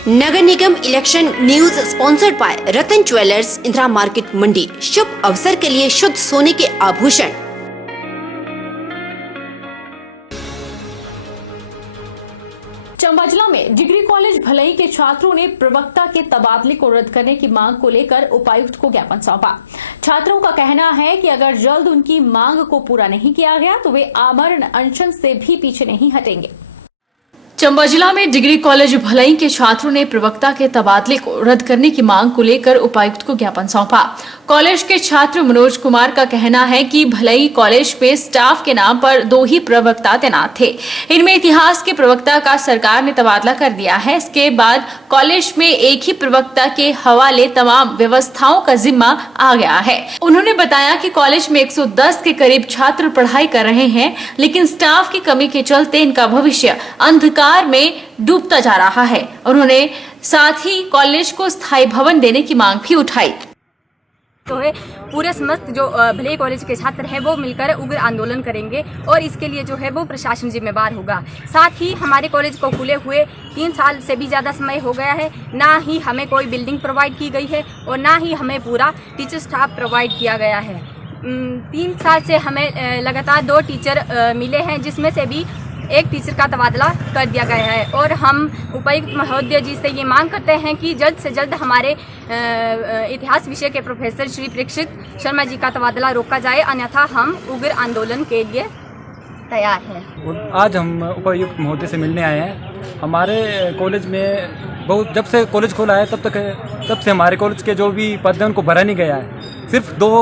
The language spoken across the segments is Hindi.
नगर निगम election news sponsored by Ratan jewellers, Indira market, Mandi. शुभ अवसर के लिए शुद्ध सोने के आभूषण। चंबा जिला में डिग्री कॉलेज भलई के छात्रों ने प्रवक्ता के तबादले को रद्द करने की मांग को लेकर उपायुक्त को ज्ञापन सौंपा। छात्रों का कहना है कि अगर जल्द उनकी मांग को पूरा नहीं किया गया तो वे आमरण अनशन से भी पीछे नहीं हटेंगे। चंबा जिला में डिग्री कॉलेज भलई के छात्रों ने प्रवक्ता के तबादले को रद्द करने की मांग को लेकर उपायुक्त को ज्ञापन सौंपा। कॉलेज के छात्र मनोज कुमार का कहना है कि भलई कॉलेज में स्टाफ के नाम पर 2 ही प्रवक्ता तैनात थे। इनमें इतिहास के प्रवक्ता का सरकार ने तबादला कर दिया है। इसके बाद कॉलेज में एक ही प्रवक्ता के हवाले तमाम व्यवस्थाओं का जिम्मा आ गया है। उन्होंने बताया कि कॉलेज में 110 के करीब छात्र पढ़ाई कर रहे हैं, लेकिन स्टाफ की कमी के चलते इनका भविष्य अंधकार में डूबता जा रहा है। उन्होंने साथ ही कॉलेज को स्थायी भवन देने की मांग भी उठाई। तो है पूरे समस्त जो भलई कॉलेज के छात्र हैं वो मिलकर उग्र आंदोलन करेंगे और इसके लिए जो है वो प्रशासन जिम्मेवार होगा। साथ ही हमारे कॉलेज को खुले हुए 3 साल से भी ज़्यादा समय हो गया है, ना ही हमें कोई बिल्डिंग प्रोवाइड की गई है और ना ही हमें पूरा टीचर स्टाफ प्रोवाइड किया गया है। 3 साल से हमें लगातार 2 टीचर मिले हैं, जिसमें से भी एक टीचर का तबादला कर दिया गया है और हम उपायुक्त महोदय जी से ये मांग करते हैं कि जल्द से जल्द हमारे इतिहास विषय के प्रोफेसर श्री परीक्षित शर्मा जी का तबादला रोका जाए, अन्यथा हम उग्र आंदोलन के लिए तैयार हैं। आज हम उपायुक्त महोदय से मिलने आए हैं। हमारे कॉलेज में बहुत जब से कॉलेज खोला है तब से हमारे कॉलेज के जो भी पद हैं उनको भरा नहीं गया है। सिर्फ 2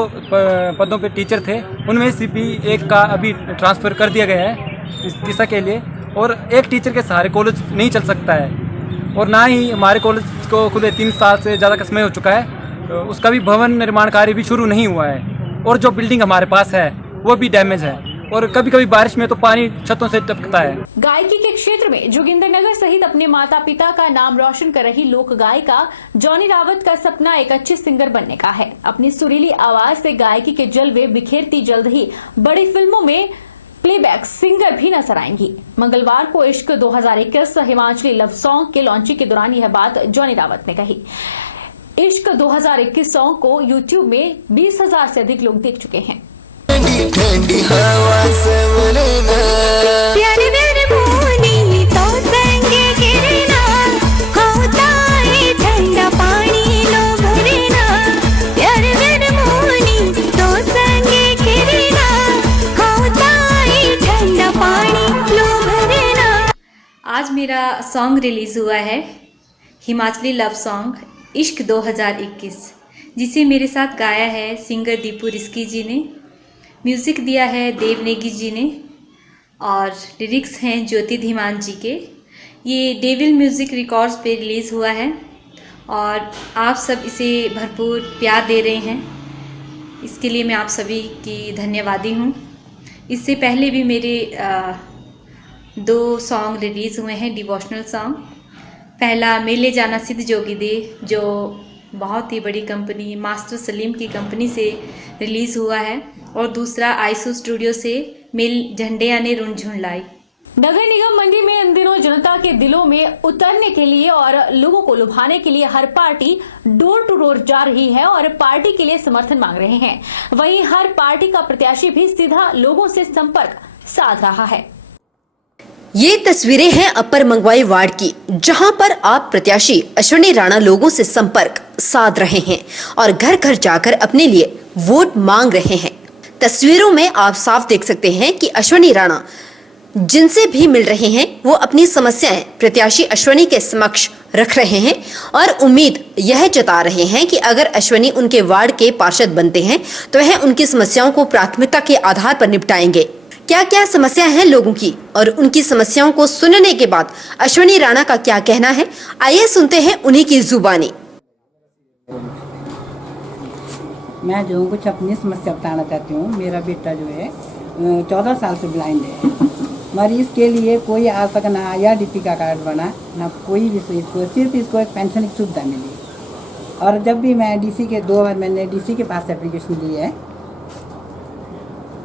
पदों पे टीचर थे, उनमें से भी एक का अभी ट्रांसफ़र कर दिया गया है दिशा के लिए, और एक टीचर के सहारे कॉलेज नहीं चल सकता है। और ना ही हमारे कॉलेज को खुले 3 साल से ज़्यादा का समय हो चुका है, तो उसका भी भवन निर्माण कार्य भी शुरू नहीं हुआ है। और जो बिल्डिंग हमारे पास है वो भी डैमेज है और कभी कभी बारिश में तो पानी छतों से टपकता है। गायकी के क्षेत्र में जोगिंदर नगर सहित अपने माता पिता का नाम रोशन कर रही लोक गायिका जॉनी रावत का सपना एक अच्छे सिंगर बनने का है। अपनी सुरीली आवाज से गायकी के जलवे बिखेरती जल्द ही बड़ी फिल्मों में प्लेबैक सिंगर भी नजर आएंगी। मंगलवार को इश्क 2021 हिमाचली लव सॉन्ग के लॉन्चिंग के दौरान यह बात जॉनी रावत ने कही। इश्क 2021 सॉन्ग को यूट्यूब में 20,000 से अधिक लोग देख चुके हैं। आज मेरा सॉन्ग रिलीज़ हुआ है, हिमाचली लव सॉन्ग इश्क 2021, जिसे मेरे साथ गाया है सिंगर दीपू रिस्की जी ने, म्यूज़िक दिया है देव नेगी जी ने और लिरिक्स हैं ज्योति धीमान जी के। ये डेविल म्यूज़िक रिकॉर्ड्स पे रिलीज़ हुआ है और आप सब इसे भरपूर प्यार दे रहे हैं, इसके लिए मैं आप सभी की धन्यवादी हूँ। इससे पहले भी मेरे 2 सॉन्ग रिलीज़ हुए हैं, डिवोशनल सॉन्ग। पहला मेले जाना सिद्ध जोगी दे, जो बहुत ही बड़ी कंपनी मास्टर सलीम की कंपनी से रिलीज़ हुआ है, और दूसरा आईसू स्टूडियो से मेल झंडे आने रुनझुन लाई। नगर निगम मंडी में इन दिनों जनता के दिलों में उतरने के लिए और लोगों को लुभाने के लिए हर पार्टी डोर टू डोर जा रही है और पार्टी के लिए समर्थन मांग रहे हैं। वहीं हर पार्टी का प्रत्याशी भी सीधा लोगों से संपर्क साध रहा है। ये तस्वीरें हैं अपर मंगवाई वार्ड की, जहां पर आप प्रत्याशी अश्विनी राणा लोगों से संपर्क साध रहे हैं और घर घर जाकर अपने लिए वोट मांग रहे हैं। तस्वीरों में आप साफ देख सकते हैं कि अश्विनी राणा जिनसे भी मिल रहे हैं वो अपनी समस्याएं प्रत्याशी अश्विनी के समक्ष रख रहे हैं और उम्मीद यह जता रहे हैं कि अगर अश्विनी उनके वार्ड के पार्षद बनते हैं तो वह उनकी समस्याओं को प्राथमिकता के आधार पर निपटाएंगे। क्या क्या समस्याएं हैं लोगों की और उनकी समस्याओं को सुनने के बाद अश्विनी राणा का क्या कहना है, आइए सुनते हैं उन्हीं की जुबानी। मैं जो कुछ अपनी समस्या बताना चाहती हूँ। मेरा बेटा जो है 14 साल से ब्लाइंड है, मगर इसके लिए कोई आज तक ना IRDP का कार्ड बना, ना कोई भी इसको, सिर्फ इसको एक पेंशन की सुविधा मिली। और जब भी मैं DC के 2 बार मैंने DC के पास एप्लीकेशन दी है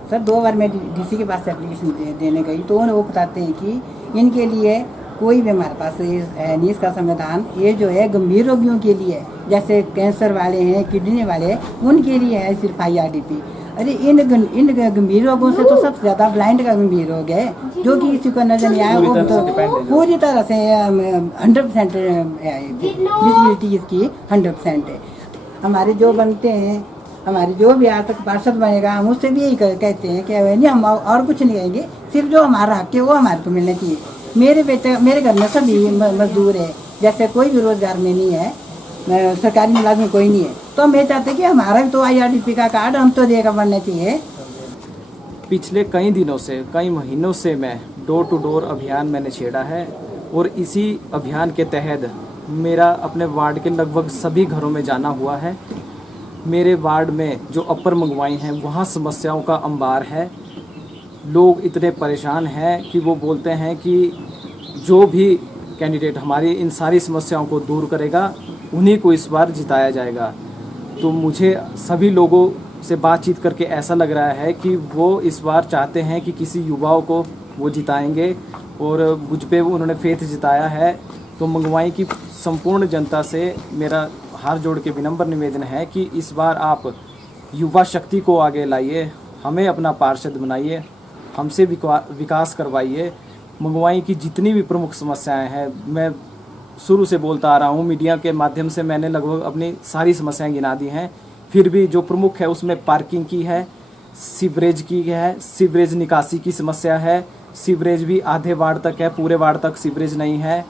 सर, 2 बार मैं DC के पास एप्लीकेशन देने गई तो वो बताते हैं कि इनके लिए कोई भी हमारे पास है नहीं इसका समाधान। ये जो है गंभीर रोगियों के लिए है, जैसे कैंसर वाले हैं, किडनी वाले हैं, उनके लिए है सिर्फ IRDP। अरे इन गंभीर रोगों से तो सबसे ज़्यादा ब्लाइंड का गंभीर रोग है, जो कि किसी को नजर नहीं आया, वो तो पूरी तरह से 100% डिसेबिलिटी इसकी 100% है। हमारे जो बनते हैं, हमारे जो भी आज तक पार्षद बनेगा, हम उससे भी यही कहते हैं कि नहीं, हम और कुछ नहीं कहेंगे, सिर्फ जो हमारा हक है वो हमारे को मिलना चाहिए। मेरे घर में सभी मजदूर है, जैसे कोई भी रोजगार में नहीं है, सरकारी मुलाजिम कोई नहीं है, तो हम ये चाहते हैं कि हमारा भी तो IRDP का कार्ड हम तो देगा बनना चाहिए। पिछले कई दिनों से, कई महीनों से मैं डोर टू डोर अभियान मैंने छेड़ा है और इसी अभियान के तहत मेरा अपने वार्ड के लगभग सभी घरों में जाना हुआ है। मेरे वार्ड में जो अपर मंगवाई हैं वहाँ समस्याओं का अंबार है। लोग इतने परेशान हैं कि वो बोलते हैं कि जो भी कैंडिडेट हमारी इन सारी समस्याओं को दूर करेगा उन्हीं को इस बार जिताया जाएगा। तो मुझे सभी लोगों से बातचीत करके ऐसा लग रहा है कि वो इस बार चाहते हैं कि किसी युवाओं को वो जिताएंगे और मुझ पे उन्होंने फेथ जिताया है। तो मंगवाई की संपूर्ण जनता से मेरा हाथ जोड़ के विनम्र निवेदन है कि इस बार आप युवा शक्ति को आगे लाइए, हमें अपना पार्षद बनाइए, हमसे विकास करवाइए। मंगवाई की जितनी भी प्रमुख समस्याएं हैं, मैं शुरू से बोलता आ रहा हूं, मीडिया के माध्यम से मैंने लगभग अपनी सारी समस्याएं गिना दी हैं। फिर भी जो प्रमुख है उसमें पार्किंग की है, सीवरेज की है, सीवरेज निकासी की समस्या है, सीवरेज भी आधे वार्ड तक है, पूरे वार्ड तक सीवरेज नहीं है।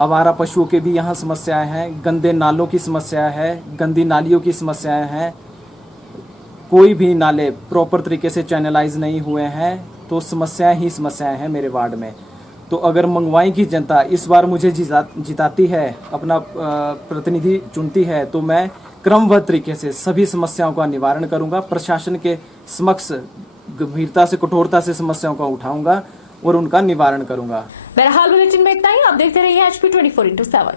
आवारा पशुओं के भी यहाँ समस्याएं हैं, गंदे नालों की समस्या है, गंदी नालियों की समस्याएं हैं, कोई भी नाले प्रॉपर तरीके से चैनलाइज नहीं हुए हैं। तो समस्याएं ही समस्याएं हैं मेरे वार्ड में। तो अगर मंगवाई की जनता इस बार मुझे जिताती है, अपना प्रतिनिधि चुनती है, तो मैं क्रमबद्ध तरीके से सभी समस्याओं का निवारण करूंगा, प्रशासन के समक्ष गंभीरता से, कठोरता से समस्याओं का उठाऊंगा और उनका निवारण करूंगा। बहरहाल बुलेटिन में इतना ही। आप देखते रहिए HP 24/7।